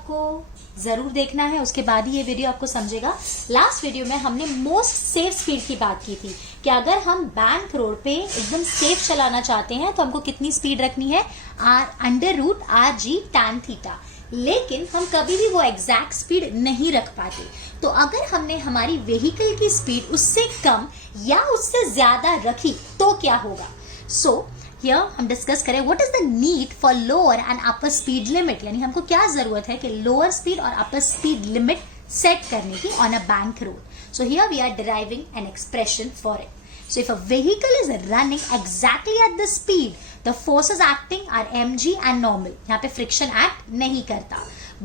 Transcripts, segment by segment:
आपको जरूर देखना है, उसके बाद ही ये वीडियो आपको समझेगा। लास्ट वीडियो में हमने मोस्ट सेफ स्पीड की बात की थी कि अगर हम बैंक रोड पे एकदम सेफ चलाना चाहते हैं तो हमको कितनी स्पीड रखनी है, √RG tan थीटा। लेकिन हम कभी भी वो एग्जैक्ट स्पीड नहीं रख पाते। तो अगर हमने हमारी व्हीकल की स्पीड उससे कम या उससे ज्यादा रखी तो क्या होगा। सो हियर हम डिस्कस करें what is the need for lower and upper speed limit, यानी हमको क्या जरूरत है कि लोअर स्पीड और अपर स्पीड लिमिट सेट करने की on a bank road. So here we are deriving an expression for it. So if a vehicle is running exactly at the speed, the forces acting are mg and normal. यहाँ पे friction act नहीं करता.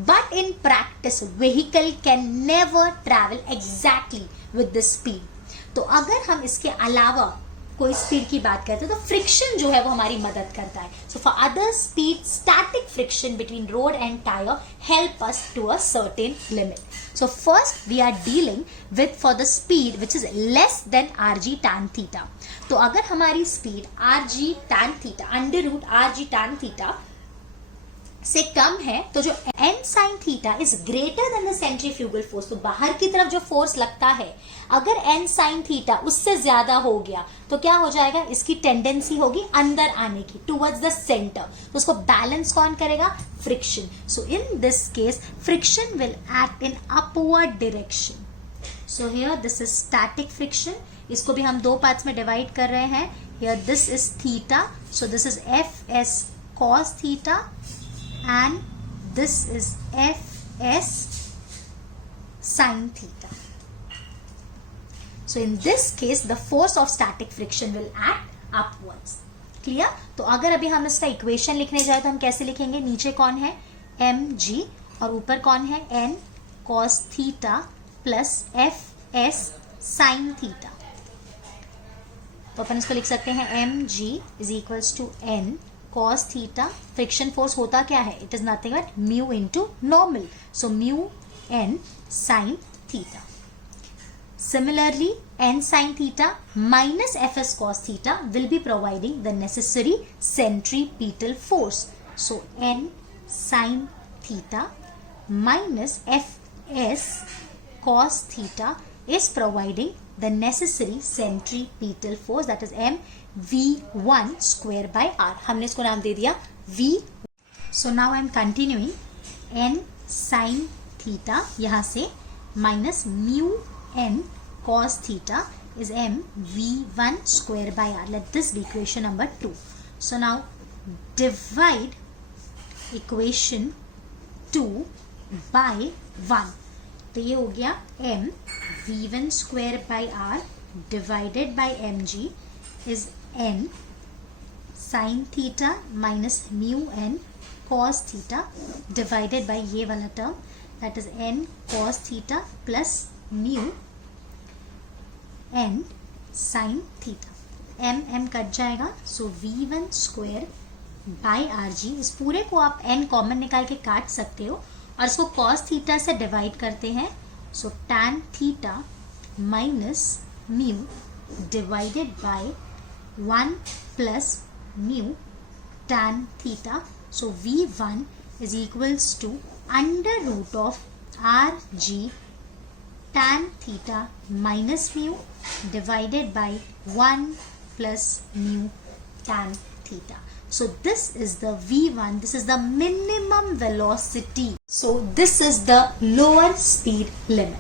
But in practice, vehicle can never travel exactly with the speed. तो अगर हम इसके अलावा कोई स्पीड की बात करते हैं तो फ्रिक्शन जो है वो हमारी मदद करता है। So for other speed, static friction between road and tyre help us to a certain limit. So first we are dealing with for the speed which is less than RG tan theta. तो अगर हमारी speed RG tan theta √RG tan theta से कम है तो जो n sin theta is greater than the centrifugal force, तो बाहर की तरफ जो फोर्स लगता है अगर n sin theta उससे ज्यादा हो गया तो क्या हो जाएगा, इसकी टेंडेंसी होगी अंदर आने की टुवर्ड्स द सेंटर। तो उसको बैलेंस कौन करेगा, friction. So in this case friction will act in upward direction. So here this is static friction, इसको भी हम दो पार्ट्स में डिवाइड कर रहे हैं। Here this is theta, so this is Fs cos theta and this is Fs sin theta. So in this case the force of static friction will act upwards. Clear? तो अगर अभी हम इसका equation लिखने जाए तो हम कैसे लिखेंगे, नीचे कौन है mg और ऊपर कौन है n cos theta plus Fs sin theta। तो अपन इसको लिख सकते हैं mg is equals to n cos theta। Friction force होता क्या है, it is nothing but mu into normal, so mu n sin theta। Similarly, n sin theta minus Fs cos theta will be providing the necessary centripetal force. So n sin theta minus Fs cos theta is providing the necessary centripetal force, that is mv1 square by r। हमने इसको नाम दे दिया v। So now I am continuing, n sin theta यहाँ से minus mu n cos theta is mv1 square by r। Let this be equation number 2. So now divide equation 2 by 1। तो ये हो गया m v1 square by r divided by mg is n sin theta minus mu n cos theta divided by ये वाला term, that is n cos theta plus mu n sin theta। m cut जाएगा, so v1 square by rg, इस पूरे को आप n common निकाल के काट सकते हो और इसको cos theta से डिवाइड करते हैं, so tan theta minus mu divided by 1 plus mu tan theta, so v1 is equals to under root of rg tan theta minus mu divided by 1 plus mu tan theta. So this is the v1, this is the minimum velocity. So this is the lower speed limit.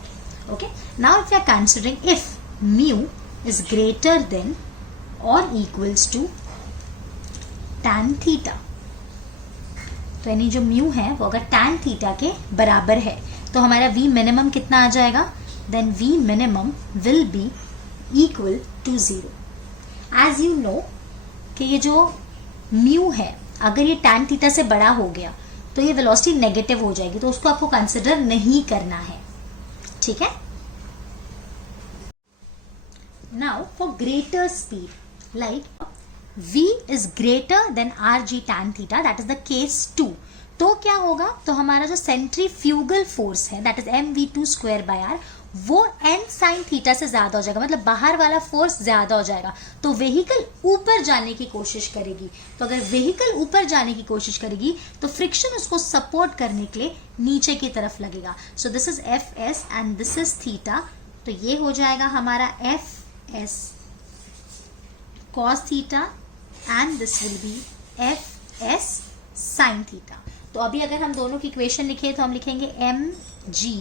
Okay, now if you are considering if mu is greater than or equals to tan theta, तो यानी जो mu है वो अगर tan theta के बराबर है तो हमारा v minimum कितना आ जाएगा, then v minimum will be equal to 0. As you know कि ये जो mu है अगर ये tan theta से बड़ा हो गया तो ये वेलोसिटी नेगेटिव हो जाएगी, तो उसको आपको कंसिडर नहीं करना है, ठीक है। Now for greater speed, like v is greater than rg tan theta, that is the case 2, तो क्या होगा, तो हमारा जो सेंट्रीफ्यूगल फोर्स है that is mv2 square by r वो n sin थीटा से ज्यादा हो जाएगा, मतलब बाहर वाला फोर्स ज्यादा हो जाएगा, तो व्हीकल ऊपर जाने की कोशिश करेगी। तो अगर व्हीकल ऊपर जाने की कोशिश करेगी तो फ्रिक्शन उसको सपोर्ट करने के लिए नीचे की तरफ लगेगा। So this is F S and this is theta. तो ये हो जाएगा हमारा F S cos theta and this will be F S sine theta. तो अभी अगर हम दोनों की इक्वेशन लिखें तो हम लिखेंगे M G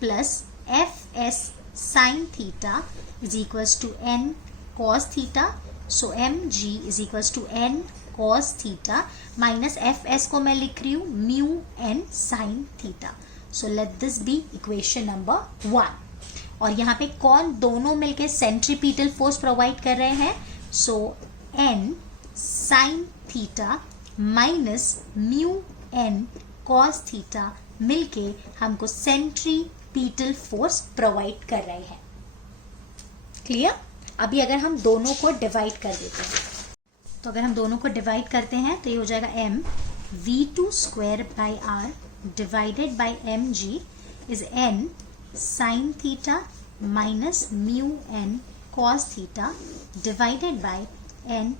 plus F S sine theta is equals to N cos theta. So M G is equals to N cos theta minus F S को मैं लिख रही हूँ mu N sine theta. So let this be equation number 1। और यहाँ पे कौन दोनों मिलके सेंट्रीपिटल फोर्स प्रोवाइड कर रहे हैं? So N sine theta minus mu N cos theta मिलके हमको सेंट्रीपिटल फोर्स प्रोवाइड कर रहे हैं। क्लियर? अभी अगर हम दोनों को डिवाइड कर देते हैं, तो अगर हम दोनों को डिवाइड करते हैं तो ये हो जाएगा M V two square by R divided by M G is N sine theta minus mu N cos theta divided by N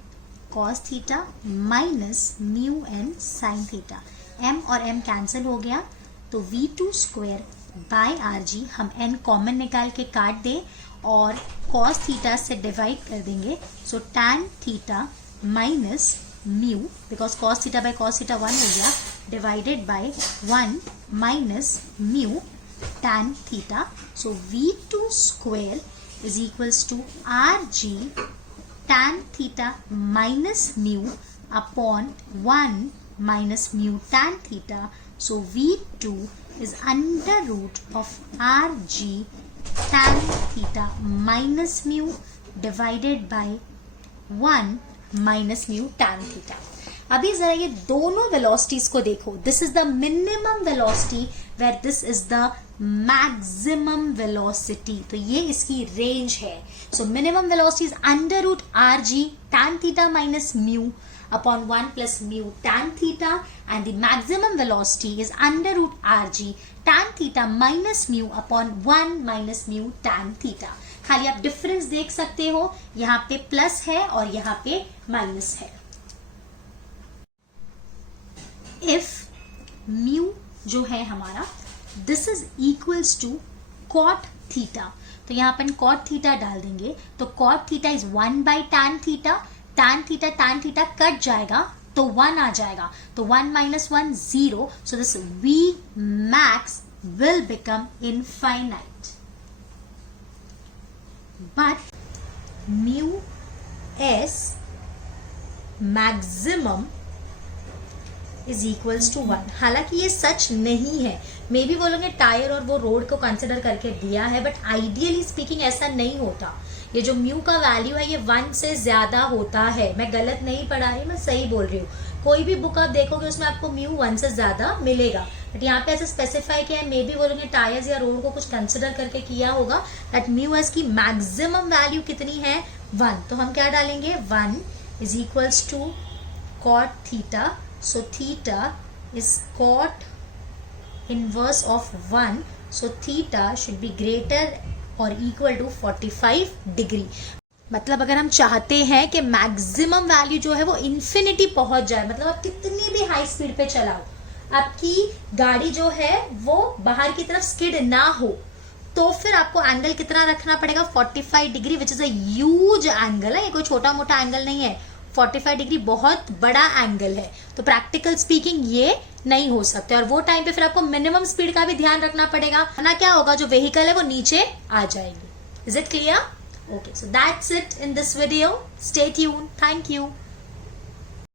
cos theta minus mu N sine theta. m और m cancel हो गया तो v2 square by R G, हम n common निकाल के काट दें और cos थीटा से डिवाइड कर देंगे। So tan theta minus mu, because cos theta by cos theta 1 हो गया, divided by 1 minus mu tan theta. So v2 square is equals to R G tan theta minus mu upon 1 minus mu tan theta. So V2 is under root of Rg tan theta minus mu divided by 1 minus mu tan theta. अभी जरा ये दोनों velocities को देखो. This is the minimum velocity where this is the maximum velocity. तो ये इसकी range है. So minimum velocity is under root R G tan theta minus mu upon 1 plus mu tan theta, and the maximum velocity is under root rg tan theta minus mu upon 1 minus mu tan theta. खाली आप difference देख सकते हो, यहाँ पे plus है और यहाँ पे माइनस है. If mu जो है हमारा this is equals to cot theta, तो यहाँ अपन cot theta डाल देंगे तो cot theta is 1 by tan theta. tan theta cut जाएगा तो 1 आ जाएगा, तो 1 minus 1 0. So this V max will become infinite. But mu s maximum is equals to 1. हालांकि ये सच नहीं है. मे बी वो लोग ने टायर और वो रोड को कंसिडर करके दिया है, बट आइडियली स्पीकिंग ऐसा नहीं होता. ये जो म्यू का वैल्यू है ये 1 से ज्यादा होता है. मैं गलत नहीं पढ़ा रही, मैं सही बोल रही हूँ. कोई भी बुक आप देखोगे उसमें आपको म्यू 1 से ज्यादा मिलेगा, बट यहाँ पे ऐसा स्पेसिफाई किया है. मे बी वो लोग ने टायर्स या रोड को कुछ कंसिडर करके किया होगा. दैट म्यू एस की मैक्सिमम वैल्यू कितनी है? 1. तो हम क्या डालेंगे? 1 is equals to cot theta. So theta is cot inverse of 1. So theta should be greater और इक्वल टू 45 डिग्री. मतलब अगर हम चाहते हैं कि मैक्सिमम वैल्यू जो है वो इन्फिनिटी पहुंच जाए, मतलब आप कितनी भी हाई स्पीड पे चलाओ, आपकी गाड़ी जो है वो बाहर की तरफ स्किड ना हो, तो फिर आपको एंगल कितना रखना पड़ेगा? 45 degree, which is a huge angle है. ये कोई छोटा मोटा एंगल नहीं है. 45 डिग्री बहुत बड़ा एंगल है. तो प्रैक्टिकल स्पीकिंग ये नहीं हो सकते, और वो टाइम पे फिर आपको मिनिमम स्पीड का भी ध्यान रखना पड़ेगा, वरना क्या होगा, जो व्हीकल है वो नीचे आ जाएगी. Is it clear? Okay, so that's it in this video. Stay tuned. Thank you.